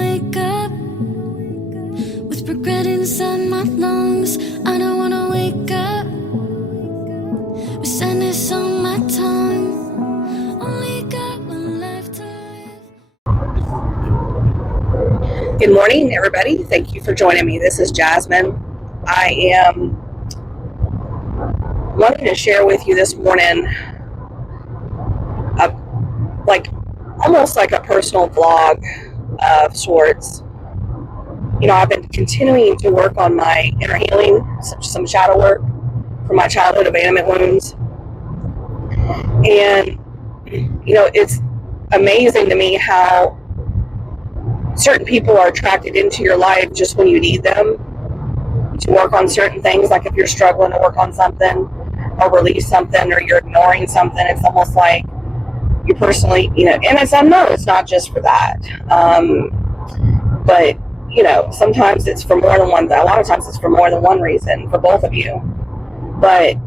wake up with regret inside my lungs. I don't wanna wake up with sadness on my tongue. Only got one life to live. Good morning, everybody. Thank you for joining me. This is Jasmine. I am wanting to share with you this morning almost like a personal vlog of sorts. You know, I've been continuing to work on my inner healing, some shadow work for my childhood abandonment wounds. And, you know, it's amazing to me how certain people are attracted into your life just when you need them to work on certain things. Like if you're struggling to work on something or release something, or you're ignoring something, it's almost like you personally, you know, and I know it's not just for that. But, you know, sometimes it's for more than one, a lot of times it's for more than one reason, for both of you. But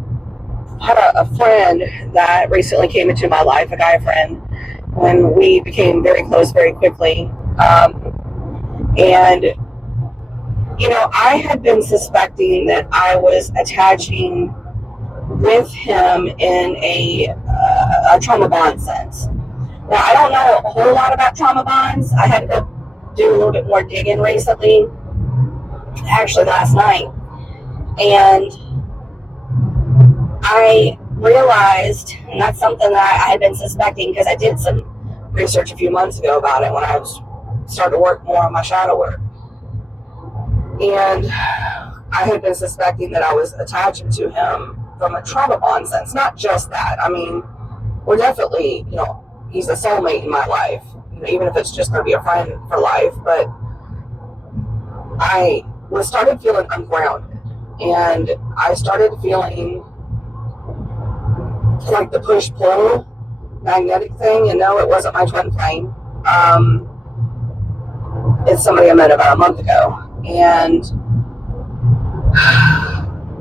I had a friend that recently came into my life, a guy friend, when we became very close very quickly. And, you know, I had been suspecting that I was attaching with him in a trauma bond sense. Now, I don't know a whole lot about trauma bonds. I had to go do a little bit more digging recently, actually last night, and I realized, and that's something that I had been suspecting because I did some research a few months ago about it when I started to work more on my shadow work, and I had been suspecting that I was attaching to him from a trauma bond sense. Not just that. I mean, we're definitely, you know, he's a soulmate in my life, you know, even if it's just going to be a friend for life. But I started feeling ungrounded, and I started feeling like the push-pull magnetic thing. And no, it wasn't my twin flame. It's somebody I met about a month ago. And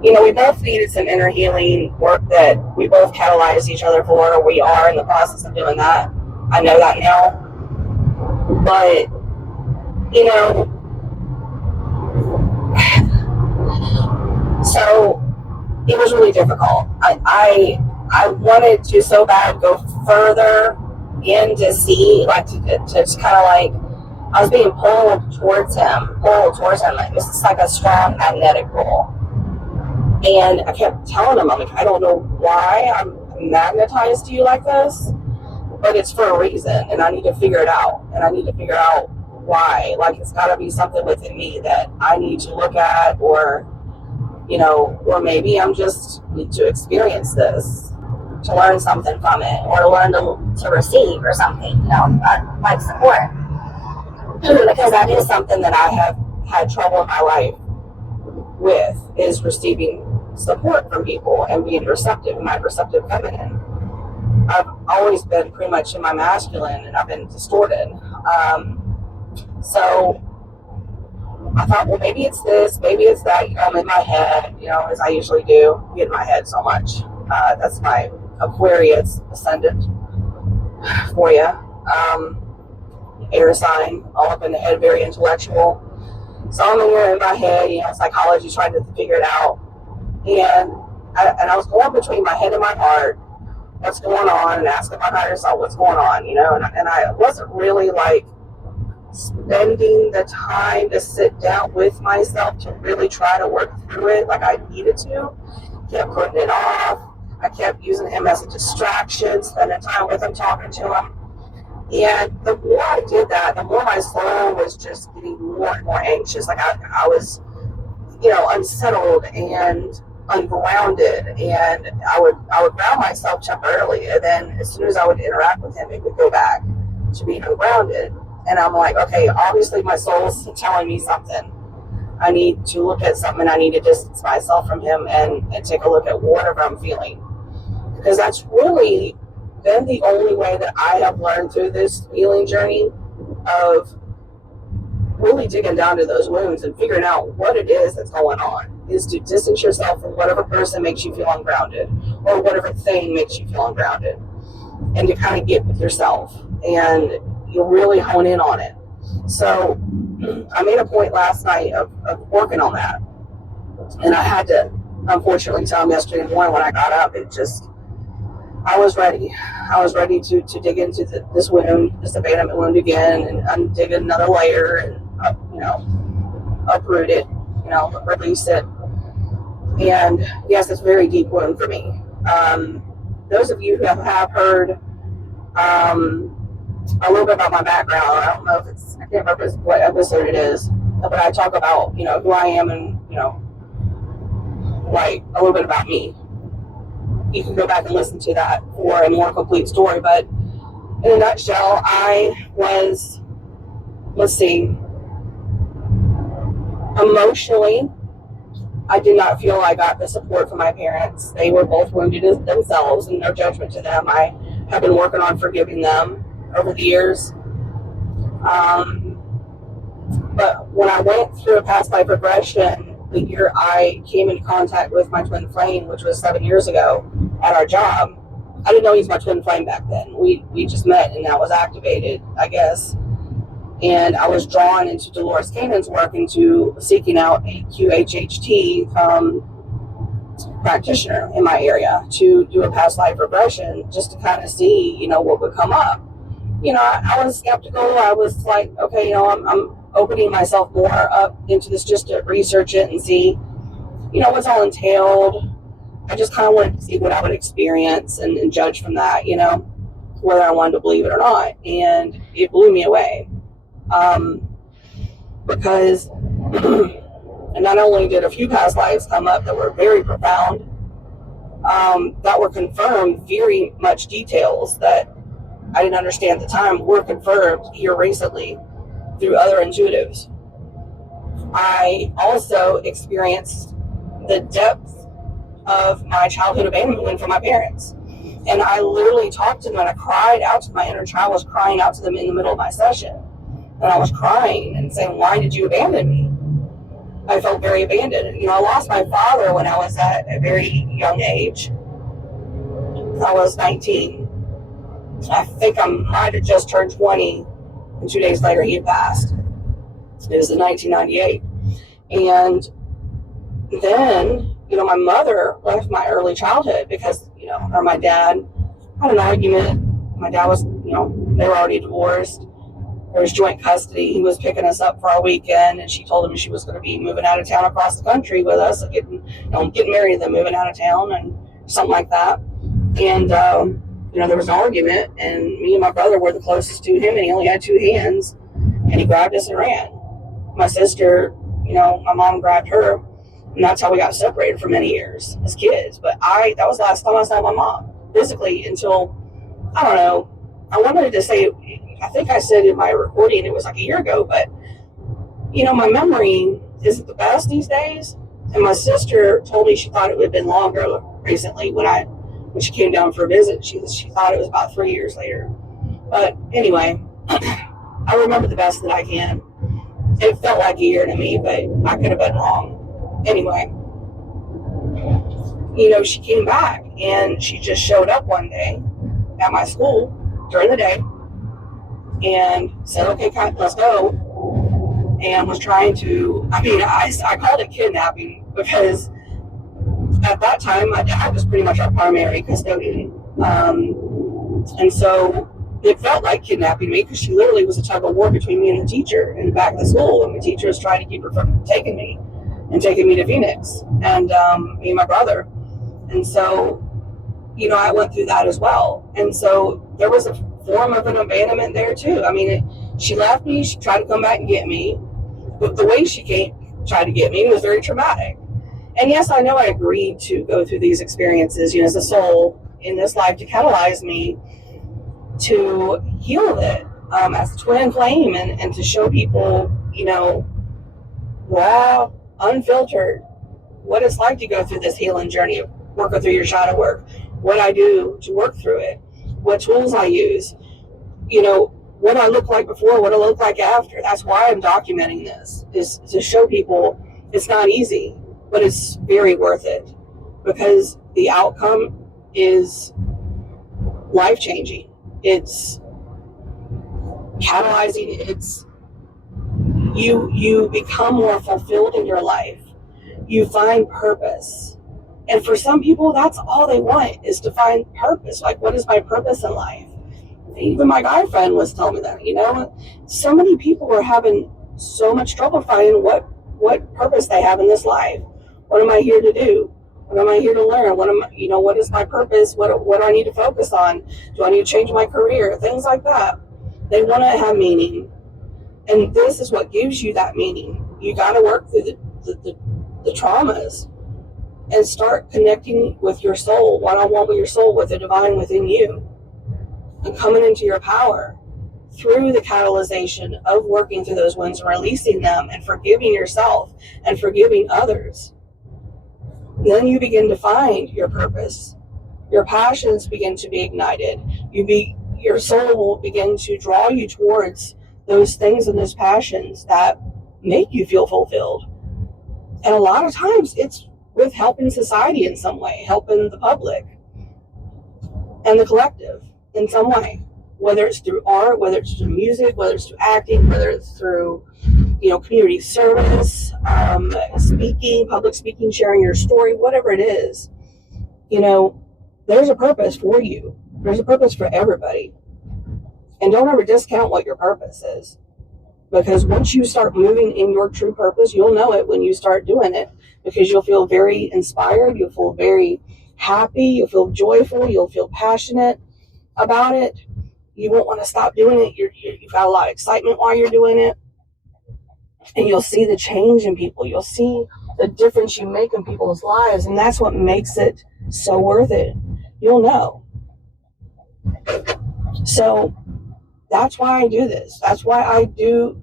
you know, we both needed some inner healing work that we both catalyzed each other for. We are in the process of doing that. I know that now. But, you know, so it was really difficult. I wanted to so bad go further in to see, like, to just kind of like, I was being pulled towards him. Like, this is like a strong magnetic pull. And I kept telling him, I'm like, I don't know why I'm magnetized to you like this, but it's for a reason, and I need to figure it out. And I need to figure out why. Like, it's got to be something within me that I need to look at, or, you know, or maybe I'm just need to experience this to learn something from it, or to learn to receive or something, you know, like support. Because that is something that I have had trouble in my life with, is receiving support from people and being receptive, my receptive feminine. I've always been pretty much in my masculine, and I've been distorted. So I thought, well, maybe it's this, maybe it's that. You know, I'm in my head, you know, as I usually do, get in my head so much. That's my Aquarius ascendant for you. Air sign, all up in the head, very intellectual. So I'm in my head, you know, psychology, trying to figure it out. And I was going between my head and my heart, what's going on, and asking my higher self what's going on, you know. And I wasn't really like spending the time to sit down with myself to really try to work through it like I needed to. Kept putting it off. I kept using him as a distraction, spending time with him, talking to him. And the more I did that, the more my soul was just getting more and more anxious. Like I was, you know, unsettled and ungrounded, and I would ground myself temporarily, and then as soon as I would interact with him, it would go back to being ungrounded. And I'm like, okay, obviously my soul's telling me something. I need to look at something. I need to distance myself from him and take a look at whatever I'm feeling, because that's really been the only way that I have learned through this healing journey of really digging down to those wounds and figuring out what it is that's going on, is to distance yourself from whatever person makes you feel ungrounded, or whatever thing makes you feel ungrounded, and to kind of get with yourself, and you'll really hone in on it. So I made a point last night of working on that. And I had to, unfortunately, tell him yesterday morning when I got up, I was ready. I was ready to dig into this wound, this abandonment wound again, and undig another layer and, uproot it, release it. And yes, it's a very deep wound for me. Those of you who have heard a little bit about my background, I don't know if I can't remember what episode it is, but I talk about, who I am and, like a little bit about me. You can go back and listen to that for a more complete story. But in a nutshell, I was, emotionally, I did not feel I got the support from my parents. They were both wounded themselves, and no judgment to them. I have been working on forgiving them over the years. But when I went through a past life regression, the year I came into contact with my twin flame, which was 7 years ago at our job, I didn't know he was my twin flame back then. We just met and that was activated, I guess. And I was drawn into Dolores Cannon's work into seeking out a QHHT practitioner in my area to do a past life regression just to kind of see, what would come up. I was skeptical. I was like, okay, I'm opening myself more up into this just to research it and see, what's all entailed. I just kind of wanted to see what I would experience and judge from that, whether I wanted to believe it or not. And it blew me away. Because not only did a few past lives come up that were very profound, that were confirmed, very much details that I didn't understand at the time were confirmed here recently through other intuitives. I also experienced the depth of my childhood abandonment from my parents. And I literally talked to them and I cried out to my inner child. I was crying out to them in the middle of my session. And I was crying and saying, why did you abandon me? I felt very abandoned. I lost my father when I was at a very young age. I was 19. I think I might have just turned 20. And 2 days later, he had passed. It was in 1998. And then, my mother left my early childhood because, her and my dad had an argument. My dad was, they were already divorced. There was joint custody. He was picking us up for our weekend, and she told him she was going to be moving out of town across the country with us, getting married, then moving out of town, and something like that. And there was an argument, and me and my brother were the closest to him, and he only had two hands, and he grabbed us and ran. My sister, my mom grabbed her, and that's how we got separated for many years as kids. But that was the last time I saw my mom physically until, I don't know, I wanted to say, I think I said in my recording, it was like a year ago, but, my memory isn't the best these days. And my sister told me she thought it would have been longer recently when she came down for a visit. She thought it was about 3 years later. But anyway, I remember the best that I can. It felt like a year to me, but I could have been wrong. Anyway, she came back and she just showed up one day at my school during the day and said, okay, let's go. And was trying to, I called it kidnapping because at that time, my dad was pretty much our primary custodian. And so it felt like kidnapping me because she literally was a tug of war between me and the teacher in the back of the school. And the teacher was trying to keep her from taking me to Phoenix and me and my brother. And so, I went through that as well. And so there was a form of an abandonment there too. She left me, she tried to come back and get me, but the way she tried to get me was very traumatic. And yes, I know I agreed to go through these experiences, as a soul in this life to catalyze me to heal it as a twin flame and to show people, wow, unfiltered, what it's like to go through this healing journey of working through your shadow work, what I do to work through it, what tools I use, what I look like before, what I look like after. That's why I'm documenting this, is to show people it's not easy, but it's very worth it because the outcome is life-changing. It's catalyzing, it's You become more fulfilled in your life. You find purpose. And for some people, that's all they want, is to find purpose. Like, what is my purpose in life? Even my guy friend was telling me that, so many people are having so much trouble finding what purpose they have in this life. What am I here to do? What am I here to learn? What is my purpose? What do I need to focus on? Do I need to change my career? Things like that. They want to have meaning. And this is what gives you that meaning. You got to work through the traumas and start connecting with your soul, one-on-one with your soul, with the divine within you, and coming into your power through the catalyzation of working through those wounds and releasing them and forgiving yourself and forgiving others. Then you begin to find your purpose. Your passions begin to be ignited. Your soul will begin to draw you towards those things and those passions that make you feel fulfilled. And a lot of times it's with helping society in some way, helping the public and the collective in some way, whether it's through art, whether it's through music, whether it's through acting, whether it's through, community service, speaking, public speaking, sharing your story, whatever it is. There's a purpose for you. There's a purpose for everybody. And don't ever discount what your purpose is. Because once you start moving in your true purpose, you'll know it when you start doing it. Because you'll feel very inspired. You'll feel very happy. You'll feel joyful. You'll feel passionate about it. You won't want to stop doing it. You've got a lot of excitement while you're doing it. And you'll see the change in people. You'll see the difference you make in people's lives. And that's what makes it so worth it. You'll know. So that's why I do this. That's why I do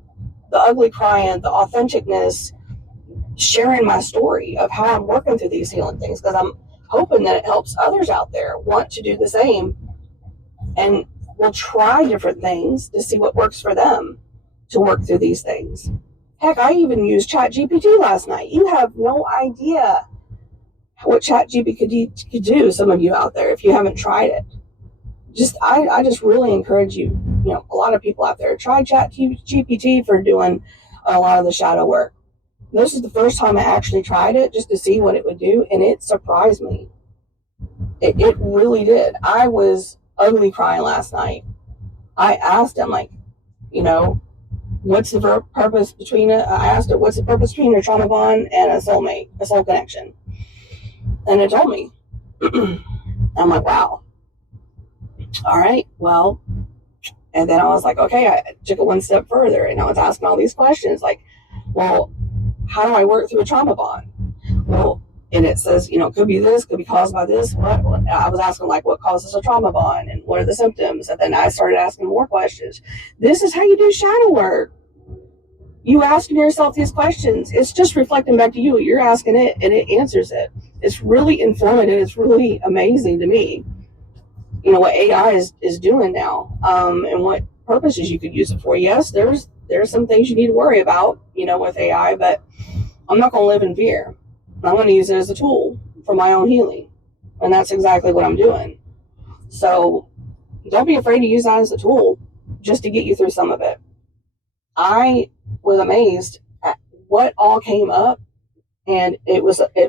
the ugly crying, the authenticness, sharing my story of how I'm working through these healing things, because I'm hoping that it helps others out there want to do the same and will try different things to see what works for them to work through these things. Heck, I even used ChatGPT last night. You have no idea what ChatGPT could do, some of you out there, if you haven't tried it. I just really encourage you, a lot of people out there, try ChatGPT for doing a lot of the shadow work. This is the first time I actually tried it just to see what it would do, and it surprised me. It really did. I was ugly crying last night. I asked him, what's the purpose between it? I asked it, what's the purpose between a trauma bond and a soulmate, a soul connection? And it told me. I'm like, wow. All right, well, and then I was like, okay, I took it one step further, and I was asking all these questions, like, well, how do I work through a trauma bond? Well, and it says, it could be this, could be caused by this. What? I was asking, what causes a trauma bond, and what are the symptoms? And then I started asking more questions. This is how you do shadow work. You asking yourself these questions. It's just reflecting back to you. You're asking it, and it answers it. It's really informative. It's really amazing to me. What AI is doing now, and what purposes you could use it for. Yes, there's some things you need to worry about, with AI, but I'm not going to live in fear. I'm going to use it as a tool for my own healing, and that's exactly what I'm doing. So don't be afraid to use that as a tool just to get you through some of it. I was amazed at what all came up, and it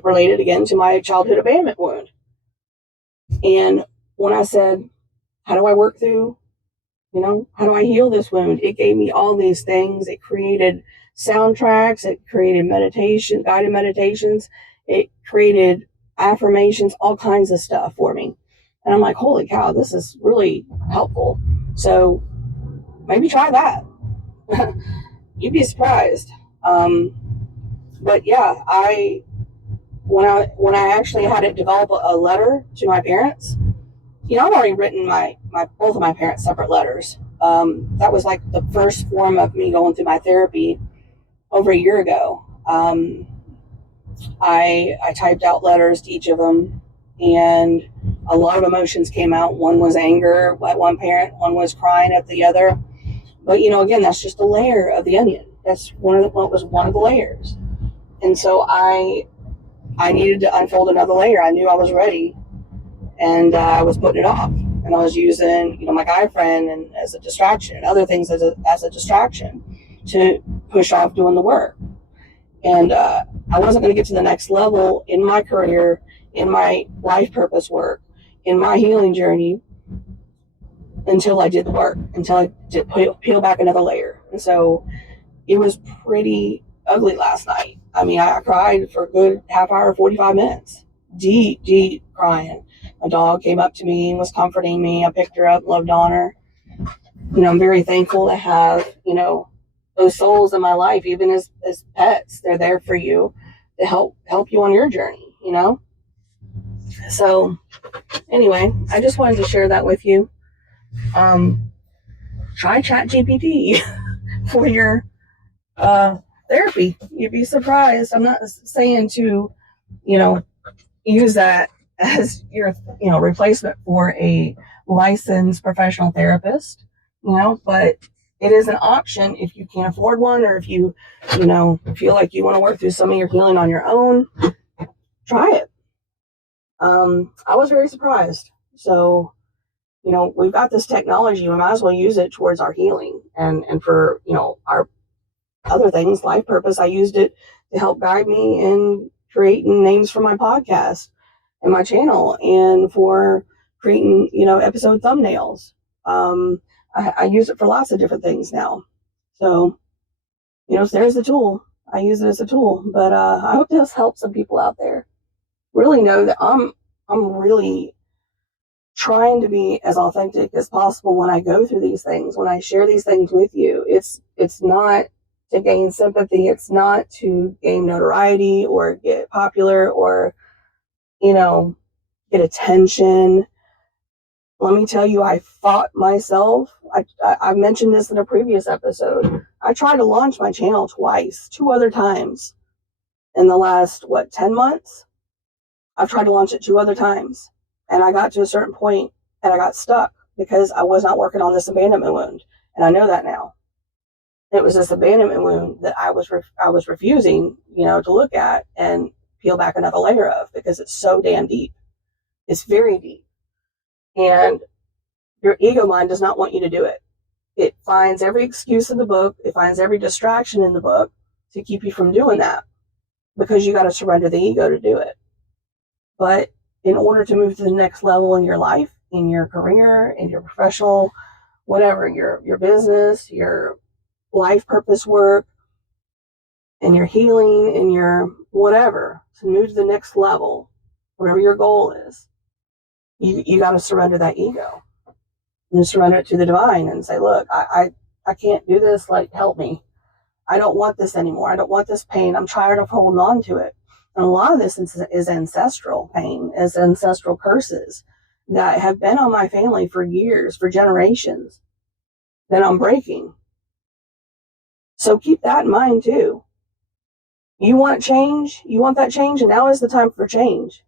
related again to my childhood abandonment wound. And when I said, how do I work through, how do I heal this wound? It gave me all these things. It created soundtracks. It created meditation, guided meditations. It created affirmations, all kinds of stuff for me. And I'm like, holy cow, this is really helpful. So maybe try that. You'd be surprised. But yeah, when I actually had it develop a letter to my parents, I've already written both of my parents separate letters. That was like the first form of me going through my therapy over a year ago. I typed out letters to each of them, and a lot of emotions came out. One was anger at one parent, one was crying at the other. But again, that's just a layer of the onion. That's what was one of the layers. And so I needed to unfold another layer. I knew I was ready. And I was putting it off, and I was using, my guy friend and as a distraction, and other things as a distraction to push off doing the work. And I wasn't going to get to the next level in my career, in my life purpose work, in my healing journey until I did the work, until I did peel back another layer. And so it was pretty ugly last night. I mean, I cried for a good half hour, 45 minutes. Deep crying. My dog came up to me and was comforting me. I picked her up, loved on her. I'm very thankful to have, those souls in my life, even as pets. They're there for you to help you on your journey, So anyway, I just wanted to share that with you. Try ChatGPT for your therapy. You'd be surprised. I'm not saying to, use that as your, replacement for a licensed professional therapist, but it is an option if you can't afford one, or if you, feel like you want to work through some of your healing on your own. Try it. I was very surprised. So, we've got this technology. We might as well use it towards our healing and for, our other things, life purpose. I used it to help guide me in creating names for my podcast and my channel, and for creating, episode thumbnails. I use it for lots of different things now. So, there's the tool. I use it as a tool, but I hope this helps some people out there. Really know that I'm really trying to be as authentic as possible when I go through these things, when I share these things with you. It's not to gain sympathy. It's not to gain notoriety or get popular or, get attention. Let me tell you, I fought myself. I mentioned this in a previous episode. I tried to launch my channel twice, 2 other times in the last, 10 months? I've tried to launch it 2 other times. And I got to a certain point and I got stuck because I was not working on this abandonment wound. And I know that now. It was this abandonment wound that I was refusing, to look at and peel back another layer of, because it's so damn deep. It's very deep. And your ego mind does not want you to do it. It finds every excuse in the book. It finds every distraction in the book to keep you from doing that, because you got to surrender the ego to do it. But in order to move to the next level in your life, in your career, in your professional, whatever, your business, your life purpose work, and your healing, and your whatever, to move to the next level, whatever your goal is, you got to surrender that ego. And surrender it to the divine and say, look, I can't do this. Like, help me. I don't want this anymore. I don't want this pain. I'm tired of holding on to it. And a lot of this is ancestral pain, is ancestral curses that have been on my family for years, for generations, that I'm breaking. So keep that in mind too. You want change? You want that change? And now is the time for change.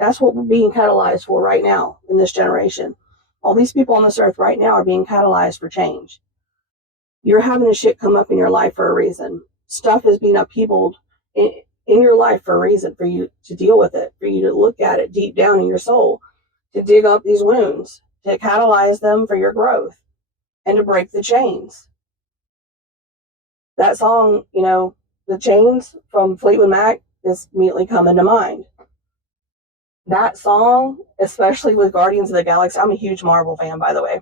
That's what we're being catalyzed for right now in this generation. All these people on this earth right now are being catalyzed for change. You're having this shit come up in your life for a reason. Stuff is being upheavaled in your life for a reason, for you to deal with it, for you to look at it deep down in your soul, to dig up these wounds, to catalyze them for your growth, and to break the chains. That song, The Chains from Fleetwood Mac, is immediately coming to mind. That song, especially with Guardians of the Galaxy, I'm a huge Marvel fan, by the way.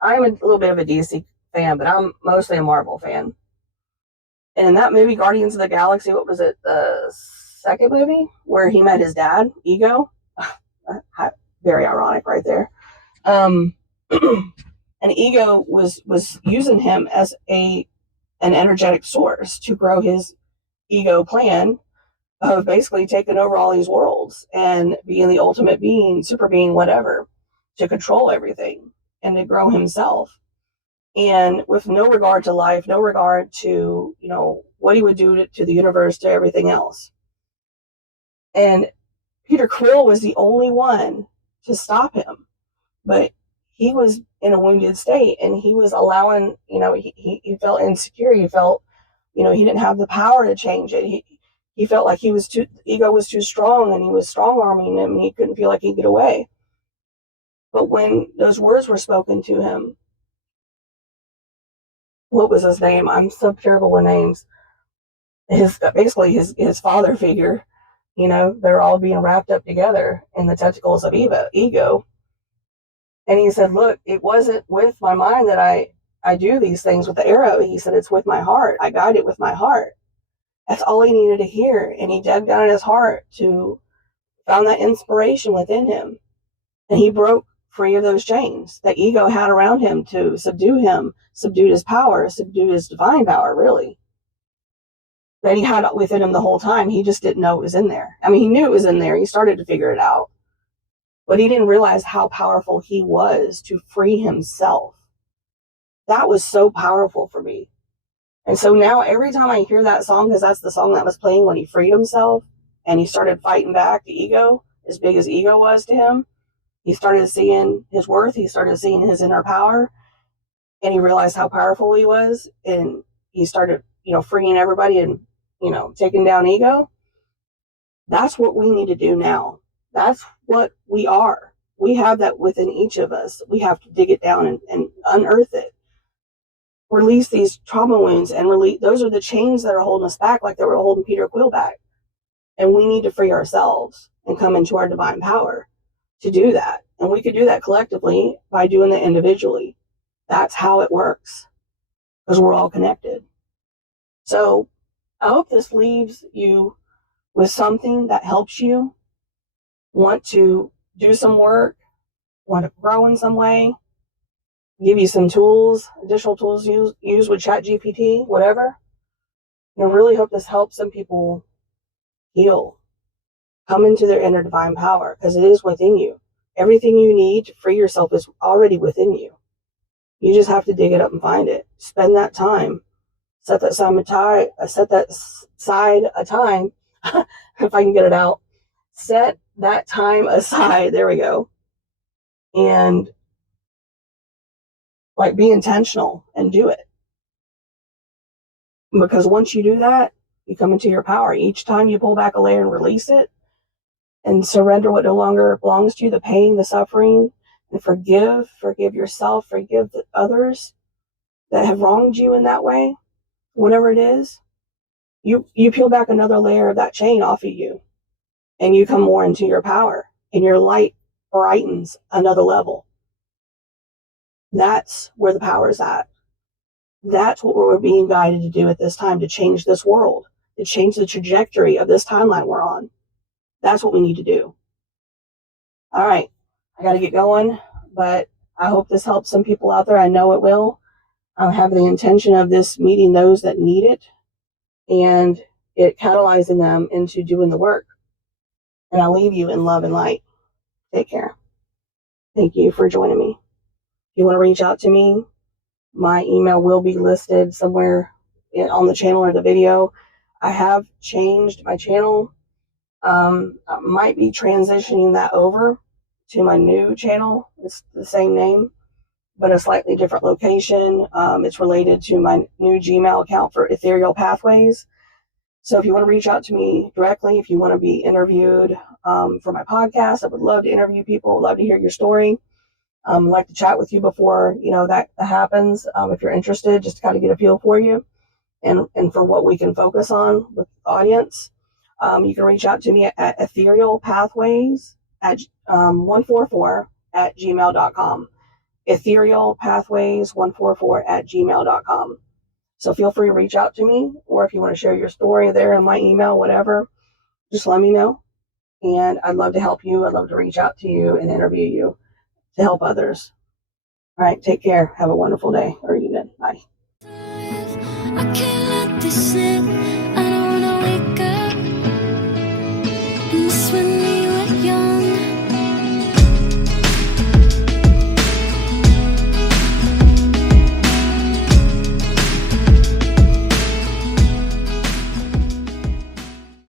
I'm a little bit of a DC fan, but I'm mostly a Marvel fan. And in that movie, Guardians of the Galaxy, what was it? The second movie where he met his dad, Ego. Very ironic right there. And Ego was using him as an energetic source to grow his ego plan of basically taking over all these worlds and being the ultimate being, super being, whatever, to control everything and to grow himself. And with no regard to life, no regard to, what he would do to the universe, to everything else. And Peter Quill was the only one to stop him. But he was in a wounded state, and he was allowing, he felt insecure. He felt, he didn't have the power to change it. He felt like ego was too strong, and he was strong-arming him, and he couldn't feel like he'd get away. But when those words were spoken to him, what was his name? I'm so terrible with names. Basically his father figure, they're all being wrapped up together in the tentacles of ego. And he said, look, it wasn't with my mind that I do these things with the arrow. He said, it's with my heart. I guide it with my heart. That's all he needed to hear. And he dug down in his heart to found that inspiration within him. And he broke free of those chains that ego had around him to subdue him, subdued his power, subdued his divine power, really. That he had within him the whole time. He just didn't know it was in there. I mean, he knew it was in there. He started to figure it out. But he didn't realize how powerful he was to free himself. That was so powerful for me. And so now every time I hear that song, because that's the song that was playing when he freed himself and he started fighting back the ego, as big as ego was to him, he started seeing his worth, he started seeing his inner power, and he realized how powerful he was, and he started, freeing everybody and, taking down ego. That's what we need to do now. That's what we are. We have that within each of us. We have to dig it down and unearth it. Release these trauma wounds and release. Those are the chains that are holding us back, like they were holding Peter Quill back. And we need to free ourselves and come into our divine power to do that. And we could do that collectively by doing it individually. That's how it works, because we're all connected. So I hope this leaves you with something that helps you want to do some work, want to grow in some way, give you some tools, additional tools use with ChatGPT, whatever. I really hope this helps some people heal, come into their inner divine power, because it is within you. Everything you need to free yourself is already within you. You just have to dig it up and find it. Spend that time. Set that side a time, if I can get it out. Set that time aside. There we go. And be intentional and do it. Because once you do that, you come into your power. Each time you pull back a layer and release it and surrender what no longer belongs to you, the pain, the suffering, and forgive yourself, forgive the others that have wronged you in that way, whatever it is, you peel back another layer of that chain off of you, and you come more into your power, and your light brightens another level. That's where the power is at. That's what we're being guided to do at this time, to change this world, to change the trajectory of this timeline we're on. That's what we need to do. All right, I got to get going, but I hope this helps some people out there. I know it will. I have the intention of this meeting those that need it, and it catalyzing them into doing the work. And I'll leave you in love and light. Take care. Thank you for joining me. If you want to reach out to me, my email will be listed somewhere on the channel or the video. I have changed my channel. I might be transitioning that over to my new channel. It's the same name, but a slightly different location. It's related to my new Gmail account for Ethereal Pathways. So if you want to reach out to me directly, if you want to be interviewed for my podcast, I would love to interview people. I'd love to hear your story. I'd like to chat with you before that happens. If you're interested, just to kind of get a feel for you and for what we can focus on with the audience. You can reach out to me at Ethereal Pathways at 144 at gmail.com. Ethereal Pathways 144 at gmail.com. So feel free to reach out to me, or if you want to share your story there in my email, whatever, just let me know. And I'd love to help you. I'd love to reach out to you and interview you to help others. All right, take care. Have a wonderful day or evening. Bye. I can't let this slip.